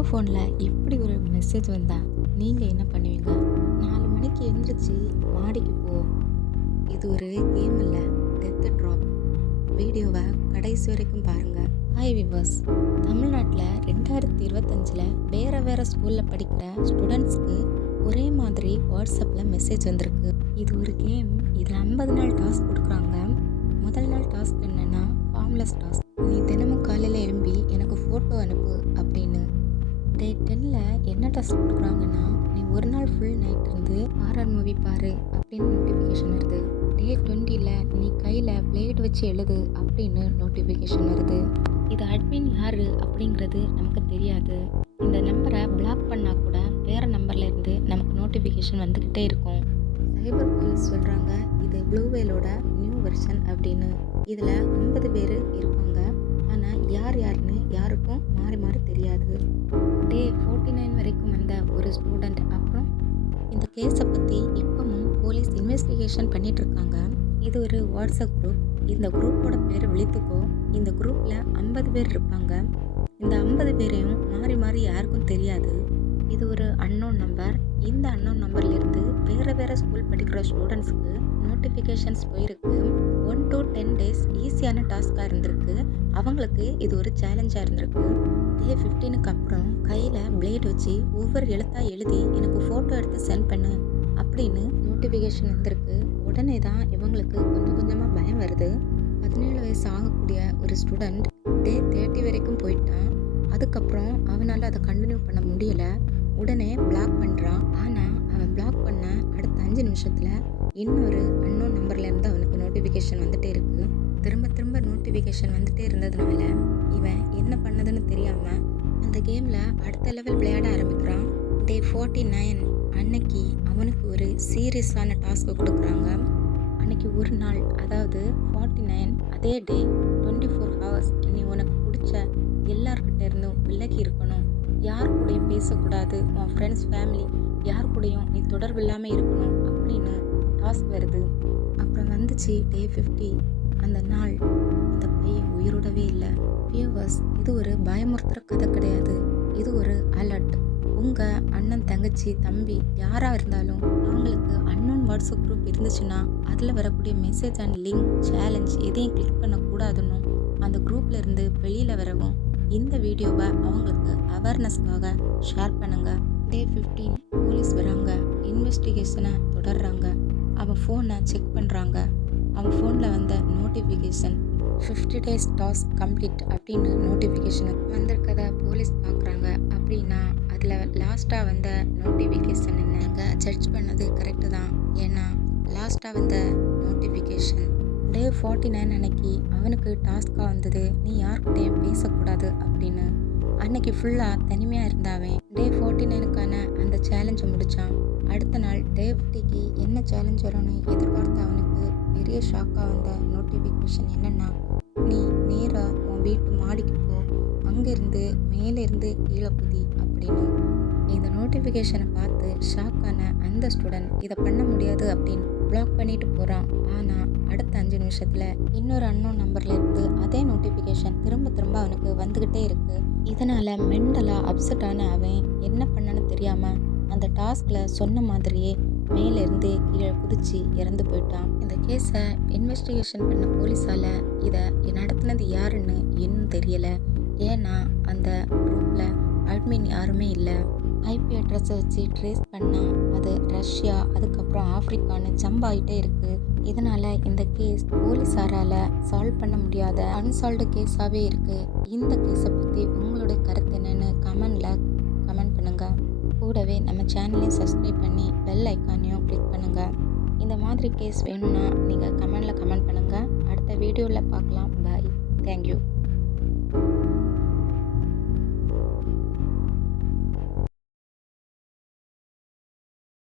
உங்கள் ஃபோனில் இப்படி ஒரு மெசேஜ் வந்தால் நீங்கள் என்ன பண்ணுவீங்க? 4 மணிக்கு எழுந்திரிச்சு மாடிக்கு போ. இது ஒரு கேம் இல்லை, டெத் ட்ராப். வீடியோவை கடைசி வரைக்கும் பாருங்கள். ஹாய் விவர்ஸ், தமிழ்நாட்டில் 2025 வேறு வேறு ஸ்கூலில் படிக்கிற ஸ்டூடெண்ட்ஸ்க்கு ஒரே மாதிரி வாட்ஸ்அப்பில் மெசேஜ் வந்திருக்கு. இது ஒரு கேம். இதில் 50 நாள் டாஸ்க் கொடுக்குறாங்க. முதல் நாள் டாஸ்க் என்னென்னா ஃபார்ம்லெஸ் டாஸ்க். நீ தினமும் காலையில் எழும்பி எனக்கு ஃபோட்டோ அனுப்பு அப்படின்னு. டே 10ல் என்ன டாஸ்க் கொடுக்குறாங்கன்னா, நீ ஒரு நாள் ஃபுல் நைட் இருந்து ஹாரர் மூவி பாரு அப்படின்னு நோட்டிஃபிகேஷன் வருது. டே 20ல் நீ கையில் பிளேட் வச்சு எழுது அப்படின்னு நோட்டிஃபிகேஷன் வருது. இது அட்மின் யார் அப்படிங்கிறது நமக்கு தெரியாது. இந்த நம்பரை பிளாக் பண்ணால் கூட வேறு நம்பர்லேருந்து நமக்கு நோட்டிஃபிகேஷன் வந்துக்கிட்டே இருக்கும். சைபர் போலீஸ் சொல்கிறாங்க இது ப்ளூ வேலோட நியூ வெர்ஷன் அப்படின்னு. இதில் 50 பேர் இருப்பாங்க. ஆனால் யார் யாருன்னு யாருக்கும் மாறி மாறி தெரியாது. டே 49 வரைக்கும் வந்த ஒரு ஸ்டூடெண்ட். அப்புறம் இந்த கேஸை பற்றி இப்பவும் போலீஸ் இன்வெஸ்டிகேஷன் பண்ணிகிட்ருக்காங்க. இது ஒரு வாட்ஸ்அப் குரூப். இந்த குரூப்போட பேர் விழித்துக்கோ. இந்த குரூப்பில் 50 பேர் இருப்பாங்க. இந்த 50 பேரையும் மாறி மாறி யாருக்கும் தெரியாது. இது ஒரு அன்னோன் நம்பர். இந்த அன்னோன் நம்பர்லேருந்து வேறு வேறு ஸ்கூல் படிக்கிற ஸ்டூடெண்ட்ஸ்க்கு நோட்டிஃபிகேஷன்ஸ் போயிருக்கு. 1 to 10 days ஈஸியான டாஸ்காக இருந்திருக்கு. அவங்களுக்கு இது ஒரு சேலஞ்சாக இருந்திருக்கு. டே 15க்கு அப்புறம் கையில் பிளேட் வச்சு ஒவ்வொரு எழுத்தாக எழுதி எனக்கு ஃபோட்டோ எடுத்து சென்ட் பண்ணு அப்படின்னு நோட்டிஃபிகேஷன் வந்திருக்கு. உடனே தான் இவங்களுக்கு கொஞ்சம் கொஞ்சமாக பயம் வருது. 17 வயசு ஆகக்கூடிய ஒரு ஸ்டூடெண்ட் டே 30 வரைக்கும் போயிட்டான். அதுக்கப்புறம் அவனால் அதை கண்டினியூ பண்ண முடியலை. உடனே பிளாக் பண்ணுறான். ஆனால் அவன் பிளாக் பண்ண அடுத்த 5 நிமிஷத்தில் இன்னொரு அன்னோன் நம்பர்லேருந்து அவனுக்கு நோட்டிஃபிகேஷன் வந்துகிட்டே இருக்குது. திரும்ப திரும்ப நோட்டிஃபிகேஷன் வந்துகிட்டே இருந்ததுனால இவன் என்ன பண்ணதுன்னு தெரியாமல் அந்த கேமில் அடுத்த லெவல் விளையாட ஆரம்பிக்கிறான். டே 49 அன்னைக்கு அவனுக்கு ஒரு சீரியஸான டாஸ்க்கு கொடுக்குறாங்க. அன்னைக்கு ஒரு நாள், அதாவது 49 அதே டே 24 hours நீ உனக்கு பிடிச்ச எல்லார்கிட்ட இருந்தும் விலகி இருக்கணும். யார் கூடயும் பேசக்கூடாது. உன் ஃப்ரெண்ட்ஸ், ஃபேமிலி யார் கூடயும் நீ தொடர்பு இல்லாமல் இருக்கணும் அப்படின்னு டாஸ்க் வருது. அப்புறம் வந்துச்சு டே 50. அந்த நாள் அந்த பையன் உயிரோடவே இல்லை. வியூவர்ஸ், இது ஒரு பயமுறுத்துகிற கதை கிடையாது. இது ஒரு அலர்ட். உங்கள் அண்ணன், தங்கச்சி, தம்பி யாராக இருந்தாலும் அவங்களுக்கு அன்னோன் வாட்ஸ்அப் குரூப் இருந்துச்சுன்னா அதில் வரக்கூடிய மெசேஜ் அண்ட் லிங்க், சேலஞ்ச் எதையும் கிளிக் பண்ணக்கூடாதுன்னு அந்த குரூப்பில் இருந்து வெளியில் வரவும் இந்த வீடியோவை அவங்களுக்கு அவேர்னஸ்க்காக ஷேர் பண்ணுங்கள். டே 15 போலீஸ் வராங்க. இன்வெஸ்டிகேஷனை தொடர்றாங்க. அவன் ஃபோனை செக் பண்ணுறாங்க. அவன் ஃபோனில் வந்த நோட்டிஃபிகேஷன் 50 days டாஸ்க் கம்ப்ளீட் அப்படின்னு நோட்டிஃபிகேஷன் வந்திருக்கதை போலீஸ் பார்க்குறாங்க. அப்படின்னா அதில் லாஸ்ட்டாக வந்த நோட்டிஃபிகேஷன் என்ன? நீங்கள் ஜட்ஜ் பண்ணது கரெக்டு தான். ஏன்னா லாஸ்ட்டாக வந்த நோட்டிஃபிகேஷன் டே 49 அன்னைக்கு அவனுக்கு டாஸ்காக வந்தது, நீ யார்கிட்டையும் பேசக்கூடாது அப்படின்னு. அன்னைக்கு ஃபுல்லாக தனிமையாக இருந்தாவே டே 49க்கான அந்த சேலஞ்சை முடித்தான். அடுத்த நாள் டே 50க்கு என்ன சேலஞ்ச் வரும்னு எதிர்பார்த்த அவனுக்கு பெரிய ஷாக்காக வந்த நோட்டிஃபிகேஷன் என்னென்னா, நீ நேராக உன் வீட்டு மாடிக்கு போ, அங்கேருந்து மேலேருந்து கீழே குதி அப்படின்னு. இந்த நோட்டிஃபிகேஷனை பார்த்து ஷாக்கான அந்த ஸ்டூடெண்ட் இதை பண்ண முடியாது அப்படின்னு பிளாக் பண்ணிட்டு போகிறான். ஆனால் அடுத்த 5 நிமிஷத்தில் இன்னொரு அன்னோன் நம்பர்லேருந்து அதே நோட்டிஃபிகேஷன் திரும்ப திரும்ப அவனுக்கு வந்துக்கிட்டே இருக்குது. இதனால் மென்டலாக அப்செட் ஆன அவன் என்ன பண்ணன்னு தெரியாமல் அந்த டாஸ்கில் சொன்ன மாதிரியே மேலேருந்து கீழே குதிச்சு இறந்து போயிட்டான். இந்த கேஸை இன்வெஸ்டிகேஷன் பண்ண போலீஸால் இதை நடத்தினது யாருன்னு இன்னும் தெரியலை. ஏன்னா அந்த குரூப்பில் அட்மின் யாருமே இல்லை. ஐபி அட்ரஸை வச்சு ட்ரேஸ் பண்ணால் அது ரஷ்யா, அதுக்கப்புறம் ஆஃப்ரிக்கான்னு ஜம்ப் ஆகிட்டே இருக்குது. இதனால் இந்த கேஸ் போலீஸாரால் சால்வ் பண்ண முடியாத அன்சால்வ்டு கேஸாகவே இருக்குது. இந்த கேஸை பற்றி உங்களோட கருத்து என்னென்னு கமெண்ட் பண்ணுங்கள். கூடவே நம்ம சேனலையும் சப்ஸ்கிரைப் பண்ணி பெல் ஐக்கானையும் கிளிக் பண்ணுங்கள். இந்த மாதிரி கேஸ் வேணும்னா நீங்கள் கமெண்ட் பண்ணுங்கள். அடுத்த வீடியோவில் பார்க்கலாம். பாய். தேங்க்யூ.